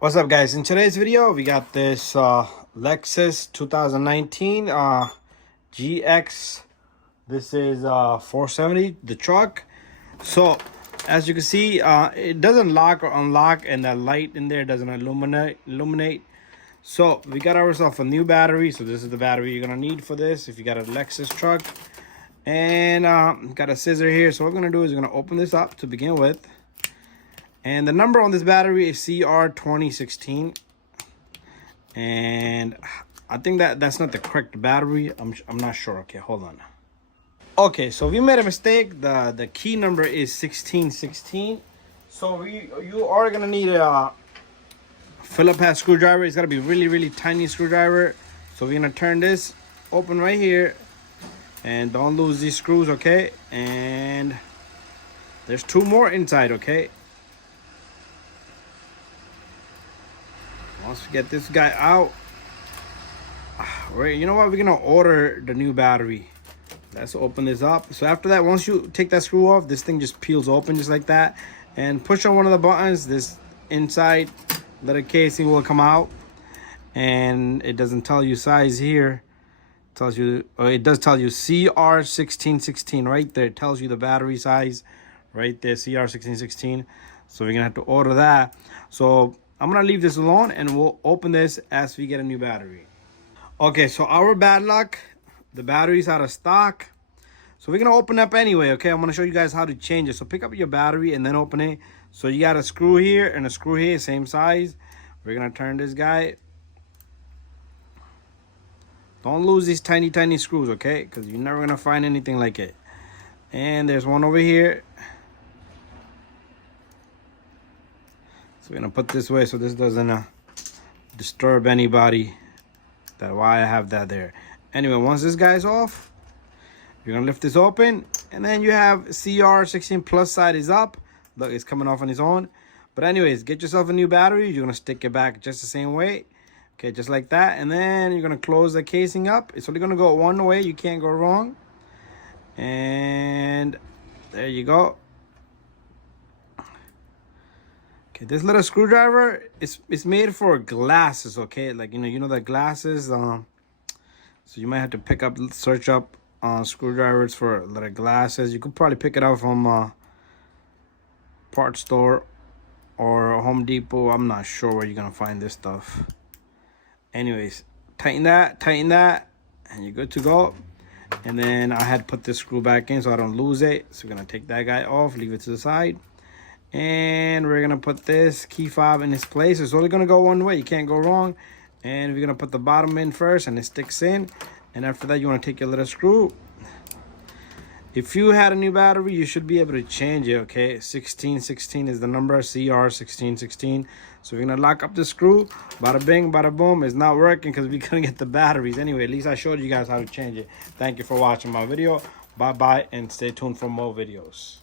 What's up, guys? In today's video we got this Lexus 2019 GX. This is 470, the truck. So as you can see, it doesn't lock or unlock, and that light in there doesn't illuminate. So we got ourselves a new battery. So this is the battery you're gonna need for this if you got a Lexus truck. And got a scissor here. So what we're gonna do is we're gonna open this up to begin with. And the number on this battery is CR1616. And I think that's not the correct battery. I'm not sure. Okay, hold on. Okay, so we made a mistake. The key number is 1616. So you are gonna need a Phillips head screwdriver. It's gotta be really tiny screwdriver. So we're gonna turn this open right here, and don't lose these screws, okay? And there's two more inside, okay? Once we get this guy out, you know what, we're gonna order the new battery. Let's open this up. So after that, once you take that screw off, this thing just peels open just like that, and push on one of the buttons. This inside little casing will come out, and it doesn't tell you size here. It tells you, it does tell you CR1616 right there. It tells you the battery size right there, CR1616. So we're gonna have to order that. So I'm gonna leave this alone, and we'll open this as we get a new battery. Okay, so our bad luck, the battery's out of stock. So we're gonna open up anyway, okay? I'm gonna show you guys how to change it. So pick up your battery and then open it. So you got a screw here and a screw here, same size. We're gonna turn this guy. Don't lose these tiny screws, okay? Because you're never gonna find anything like it. And there's one over here. So we're gonna put this way so this doesn't disturb anybody. That's why I have that there. Anyway, once this guy's off, you're gonna lift this open, and then you have CR16 plus side is up. Look, it's coming off on its own. But anyways, get yourself a new battery. You're gonna stick it back just the same way, okay, just like that. And then you're gonna close the casing up. It's only gonna go one way. You can't go wrong. And there you go. Okay, this little screwdriver it's made for glasses, okay? Like, you know the glasses. So you might have to search up screwdrivers for little glasses. You could probably pick it up from a parts store or Home Depot. I'm not sure where you're gonna find this stuff. Anyways, tighten that, and you're good to go. And then I had to put this screw back in so I don't lose it. So we're gonna take that guy off, leave it to the side. And we're gonna put this key fob in its place. It's only gonna go one way. You can't go wrong. And we're gonna put the bottom in first, and it sticks in. And after that, you want to take your little screw. If you had a new battery, you should be able to change it, okay? 1616 is the number, CR1616. So we're gonna lock up the screw. Bada bing, bada boom. It's not working because we couldn't get the batteries. Anyway, at least I showed you guys how to change it. Thank you for watching my video. Bye bye, and stay tuned for more videos.